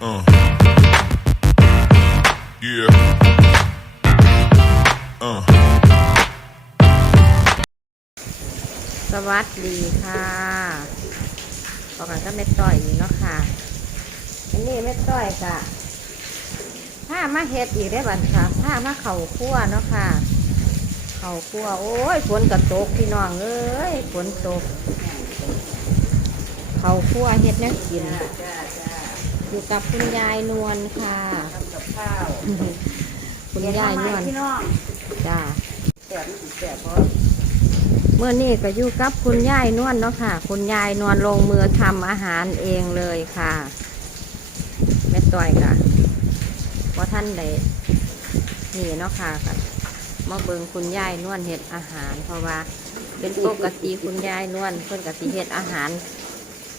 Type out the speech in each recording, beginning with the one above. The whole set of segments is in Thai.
Uh. Yeah. Uh. สวัสดีค่ะบอกันก็เม็ดต้อยเนาะค่ะ อันนี้เม็ดต้อยกะผ้ามาเฮ็ดอีกได้บัดค่ะผ้ามาเข่าคั่วเนาะค่ะ เข่าคั่ว โอ้ยฝนกระตกพี่น้องเอ้ยฝนตก เข่าคั่วเฮ็ดแนักกินจ้าจ้า อยู่กับคุณยายนวลค่ะ ทำกับข้าวคุณยายนวลพี่น้องจ้าแสบมันสิแสบเพราะเมื่อนี้ก็อยู่กับคุณยายนวลเนาะค่ะ คุณยายนวลลงมือทำอาหารเองเลยค่ะแม่ต้อยค่ะว่าท่านใดนี่เนาะค่ะค่ะมาเบิงคุณยายนวลเฮ็ดอาหาร เพราะว่าเป็นปกติคุณยายนวลเพิ่นกติเฮ็ดอาหาร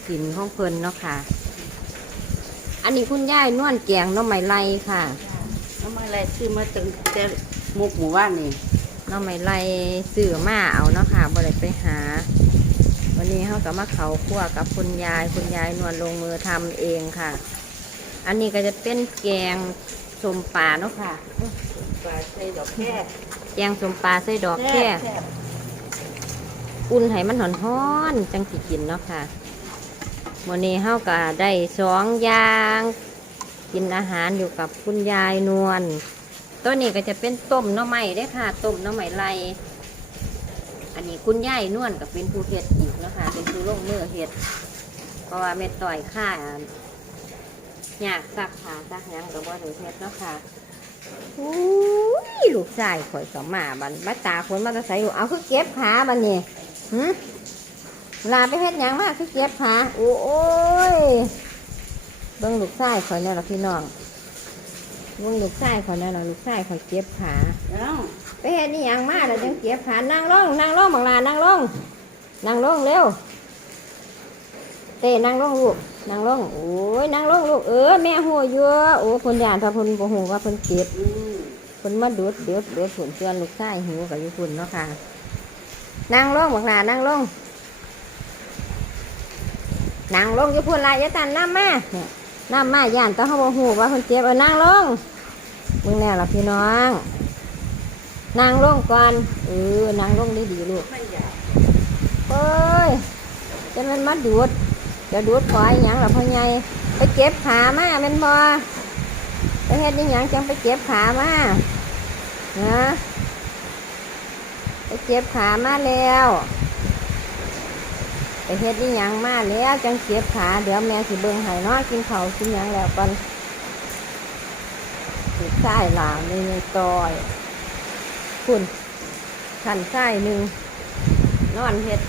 กินของเพิ่นเนาะค่ะ อันนี้คุณยายนวลแกงหน้ำไม้ไล่ค่ะทำไมอะไรซื้อมาตั้งแต่มุกหมู่บ้านนี่หน้ำไม้ไล่ซื้อมาเอาเนาะค่ะบ่ได้ไปหา วันนี้เขากับมาเขาคั่วกับคุณยายคุณยายนวลลงมือทำเองค่ะ อันนี้ก็จะเป็นแกงสมปลาเนาะค่ะ ปลาใส่ดอกแค่แกงสมปลาใส่ดอกแค่แซ่บอุ่นให้มันหอนห้อนๆจังสิกินเนาะค่ะ วันนี้เขาก็ได้สองอย่าง กินอาหารอยู่กับคุณยายนวลตัวนี้ก็จะเป็นต้มหน้อไม้ได้ค่ะต้มหน้อไม้ไล่อันนี้คุณยายนวลก็เป็นผู้เฮ็ดอีกนะคะ เป็นผู้ลงมือเฮ็ด เพราะว่าเม็ดต่อยค่ายากซักผ้าซักยังกับว่าถึงเฮ็ดเนาะค่ะอุ้ยลูกชายข่อยกับมาบันมาตาคนมาตะใส่เอาคือเก็บขาบันนี่หืม ลาไปเฮ็ดหยังมาคือเก็บขาโอ้โอ้ยเบิ่งลูกชายข่อยแน่ละพี่น้องเบิ่งลูกชายข่อยแน่ละลูกชายข่อยเก็บขาเอ้าไปเฮ็ดนี่ยังมาแล้วจังเก็บขานั่งลงนั่งลงบังลานั่งลงนั่งลงเร็วเต้นั่งลงลูกนั่งลงโอ้ยนั่งลงลูกเออแม่หัวเยอะโอ้คนยานพระพุนบ่หูว่าเพิ่นเจ็บอืมเพิ่นมาดูดเดือดเดือดผลเตือนลูกชายหูกับอยู่พุ่นเนาะค่ะนั่งลงบักหลานั่งลง นั่งลงอยู่พุ่นลายอยาตันน้ำมาเนี่ยน้ำมาย่านต้องเขาบ่หูว่าเพิ่นเจ็บเออนั่งลงมึงแน่ล่ะพี่น้องนั่งลงก่อนเออนั่งลงได้ดีลูกเอ้ยจะมันมาดูดจะดูดคอยหยังล่ะพ่อใหญ่ไปเก็บขามาแมันบอไปเฮ็ดนี่หยังจังไปเก็บขามานะไปเก็บขามาแล้ว ไปเฮ็ดนี่หยังมาแล้วจังเก็บขาเดี๋ยวแม่สิเบิ่งให้เนาะกินข้าวกินหยังแล้วก่อนสุดท้ายหลานี่นี่ตอยคุณขันไส้หนึ่งนอนเฮ็ด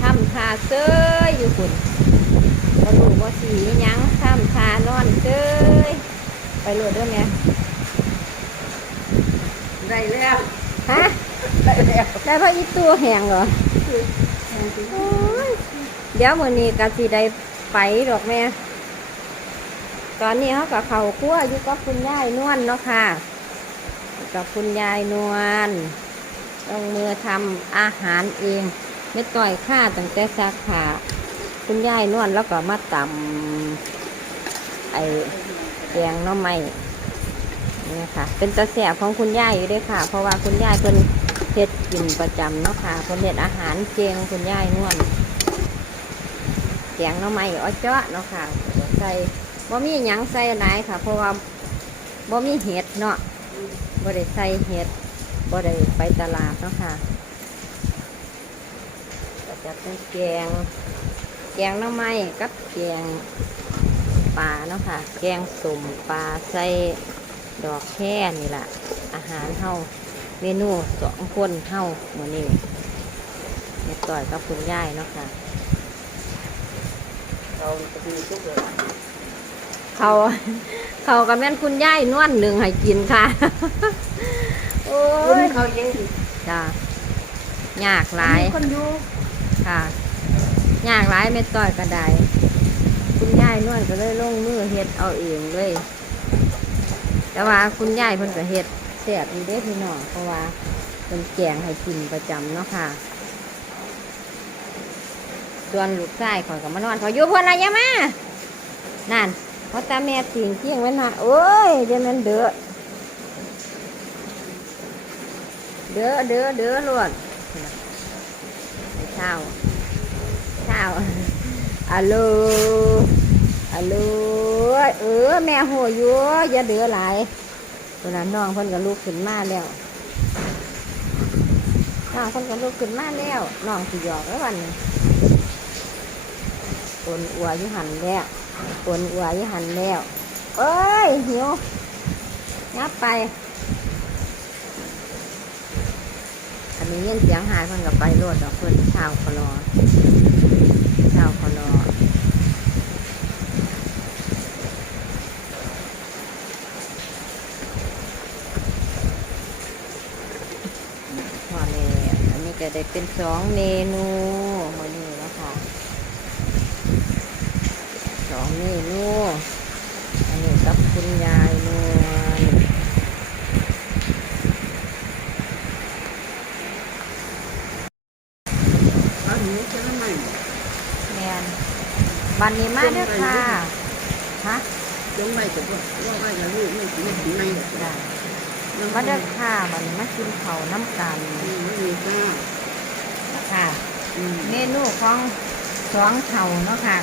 ทำทาเซ้ยอยู่คุณกระดูกว่าสีหยังทำทานอนเซ้ยไปโหลดด้วยไหมได้แล้วฮะได้แล้วได้เพราะอีตัวแหงเหรอโอ้ย เดี๋ยวมือนี้กะสีได้ไปดอกแม่ ตอนนี้เขากับเขาคั่วอยู่กับคุณยายนวลเนาะค่ะ กับคุณยายนวลลงมือทำอาหารเองไม่ต่อยค่าตั้งแต่ซักผ้าคุณยายนวลแล้วก็มาตำไอแกงน้อไม้นี่ค่ะ เป็นตะแสบของคุณยายอยู่ด้วยค่ะ เพราะว่าคุณยายเป็น เฮ็ดกินประจำเนาะค่ะคนเฮ็ดอาหารเจงคุณยายนวลแกงน้อไม้อ้อเจาะเนาะค่ะใส่บ่มีหยังใส่ไหนค่ะ เพราะว่าบ่มีเห็ดเนาะบ่ได้ใส่เห็ดบ่ได้ไปตลาดเนาะค่ะก็จะเป็นแกง แกงน้ำไม้กับแกงปลาเนาะค่ะ แกงสุ่มปลาใส่ดอกแค่นี่แหละอาหารเฮา เมนูสองคนเฮาหมือนี้เม็ดต่อยกับคุณยายเนาะค่ะเราจะมีทุกเลยเขาเขากับแม่นคุณยายนวลหนึ่งให้กินค่ะ โอ้คุณยเขาเย็นจ้ายากหลายคนอยู่ค่ะยากหลายเม็ดต้อยกระไดคุณยายนวลก็เลยลงมือเฮ็ดเอาเองเลย แต่ว่าคุณยายเพิ่นก็เฮ็ดแซ่บอยู่เด้พี่น้องเพราะว่าเป็นแกงให้กินประจำเนาะค่ะ ส่วนลูกชายข่อยก็มานอนเขาอยู่พนอะไรยะมานั่นเพราะตาแม่ติ่งเที่ยงไว้นะโอ้ยเดี๋ยวมันเด้อเด้อเด้อเด้อลวนไปเช้าเช้าอะโลอะโลเออแม่หัวยู่อย่าเด้อหลาย ตอนนั้นน้องเพิ่นก็ลุกขึ้นมาแล้วน้องเพิ่นก็ลุกขึ้นมาแล้วน้องสิหยอกแล้ววันนี้ปนอัวยู่หันแล้วปนอัวยู่หันแล้วเอ้ยหิวงับไป อันนี้ยินเสียงหายเพิ่นก็ไปโลดดอกเพิ่นชาวคลอชาวคลอพอแล้วอันนี้จะได้เป็นสองเมนูมื้อนี้นะคะสองเมนูอันนี้กับคุณยายนวลเอาหนูจะทำไมแมนบันนี้มาเด้อค่ะฮะจงไว้แต่ว่าว่าไว้กับลูกไม่ไม่ถึงไม่ได้มันมาเด้อค่ะบันนี้มากินเขาวน้ำกันไม่มีก้า ค่ะอืมเมนูของสองเข่าเนาะค่ะ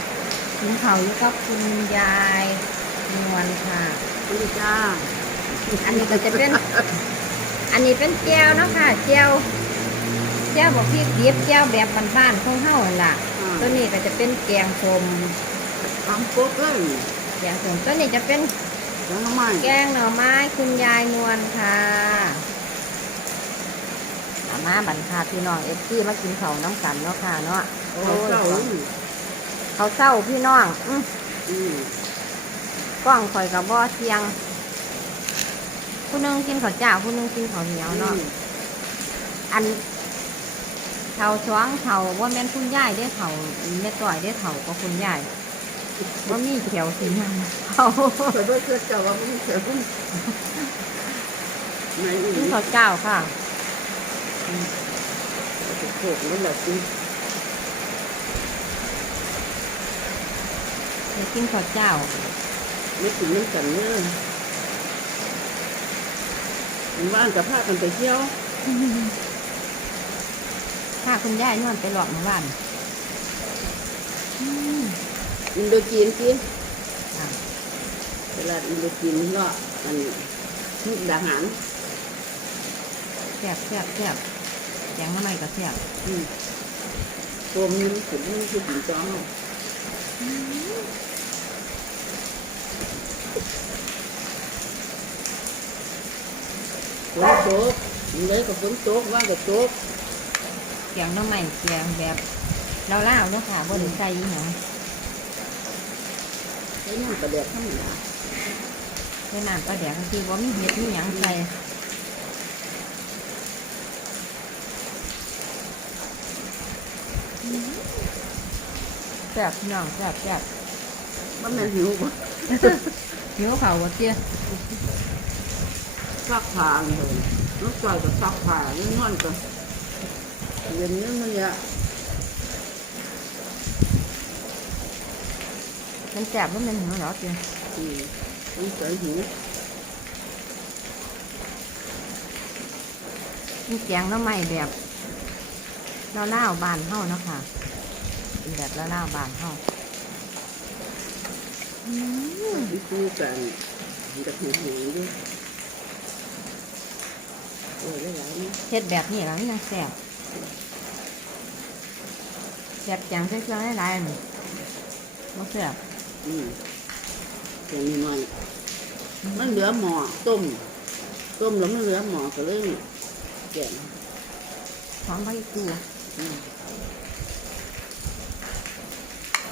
กินเขาวอยู่กับคุณยายนวลค่ะนี่จ้าอันนี้ก็จะเป็น อันนี้เป็นแก้วเนาะค่ะแก้วแก้วบอกพี่เดียบแก้วแบบบ้านๆของเฮาหั่นล่ะ ตัวนี้ก็จะเป็นแกงส้มทำปุ๊บเลยแกงส้มตัวนี้จะเป็นแล้วทำไมแกงหน่อไม้คุณยายนวลค่ะอา มาบันคาพี่น้องเอฟซีมากินเขาวน้ำกันเนาะค่ะเนาะโอ้เขายเศร้าเขาวเศร้าพี่น้องอื้ออืมกล้องข่อยกับบ่อเทียงผู้หนึงกินข้าวเจ้าผู้หนึงกินข้าวเหนียวเนาะอันเท่าช้องเท่าว่าแม่นคุณยายได้อเท่าแม่ต่อยได้อเท่าก็คุณยายว่ามีเขียวสีนั่นเขาเกิดว่าเกิดเจ้าว่าไม่เกิดพุ่งไม่กินอีกข้าวเจ้าค่ะ โขกนั่นแหละจริงไปกินข้าวเจ้า ไม่ถึงน้ำกันเนี่ยบ้านกับพากันไปเที่ยวถ้าคุณยายนวลไปหลอกมาบ้านอินโดจีนกินเวลาอินโดจีนก็มันมุกดาหารแซ่บแซ่บแซ่บ แกงทำไมก็แซ่บอืมตัวมันขุ่นมันคือถึงจ้องฝนตกมันเลยกับฝนตกว่างกับตกแกงน้ำมันแกงแบบเล่าๆเนาะค่ะบ่ได้ใส่อีหยังใช้น้ำกระเดียดธรรมดาใส่น้ำปลาแดกก็คือว่ามีเห็ดมีหยังใส่แซ่บพี่น้องแซ่บแซ่บมันแม่นหิวบ่หิวเขาวบ่เตี้ยซักผ้าเลยน้องจอยก็ซักผ้านี่นอนก็เย็นนี่มันเนี่ยมันแซ่บบ่แมันหิวเหรอเตี้ยอืมมันใจหิวมีแกงน้ำมันแบบเล่าๆบานเฮาเนาะค่ะ เป็นแบบเล่าๆบานเฮาอืมนี่คือกันมันจะหิวหิวด้วยโอ้ยหลายๆนี่เฮ็ดแบบนี้แล้วมันยังแซ่บแซ่บจังใส่เครื่องหลายๆนี่บ่แซ่บอืมตรงนี้มันมันเหลือหม้อต้ม ต้มแล้วมันเหลือหม้อก็เลยแกงหอมใบกูอืม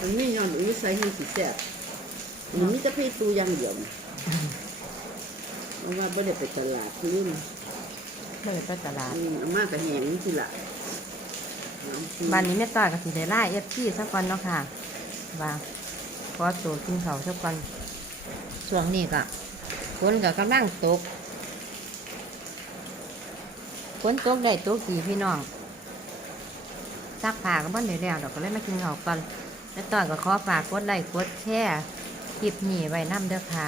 มันไม่ยอมอุ้ยใส่ให้สีแซ่บมันมีแต่พี่ตูอย่างเดียวเพราะว่าไม่ได้ไปตลาดคือลืมเลยไปตลาดอืมเอามากกับแหงนี่สิละน้ำซีบ้านนี้แม่ต้อยก็สิได้ไล่เอฟซีสักวันเนาะค่ะว่าขอตัวกินเขาวสักวันช่วงนี้ก็ฝนก็กำลังตกฝนตกได้ตกดีพี่น้องซักผ้าก็บ่ได้แล้วดอกก็เลยมากินเขาวกัน แม่ต้อยก็ขอฝากกดไลค์กดแชร์คลิปนี้ไว้นํเด้อค่ะ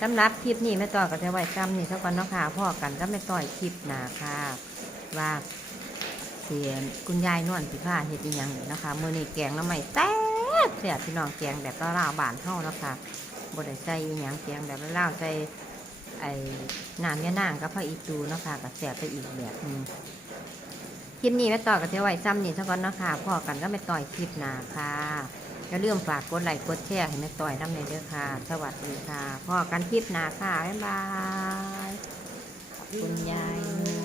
สำหรับคลิปนี้แม่ต่อยก็จะไว้ซ้ำนี่เท่ากันเนาะค่ะพ่อกันก็แม่ต่อยคลิปหนาค่ะ ว่าเสียคุณยายนวลสิพาเฮ็ดอีหยังนี่นะคะมือนี้แกงน้ำใหม่แซ่บเสียพี่น้องแกงแบบลาวบานเฮานะค่ะบดใส่อีหยังแกงแบบลาวใส่ไอ้น้ำยะนางกับผักอีตูเนาะค่ะก็แซ่บไปอีกแบบนึง คลิปนี้แม่ต่อยก็จะไว้ซ้ำนี่เท่ากันเนาะค่ะพอกันก็แม่ต่อยคลิปหนาค่ะอย่าลืมฝากกดไลค์กดแชร์ให้แม่ต่อยน้ำในเด้อค่ะ สวัสดีค่ะพอกันคลิปหนาค่ะบ๊ายบายคุณยาย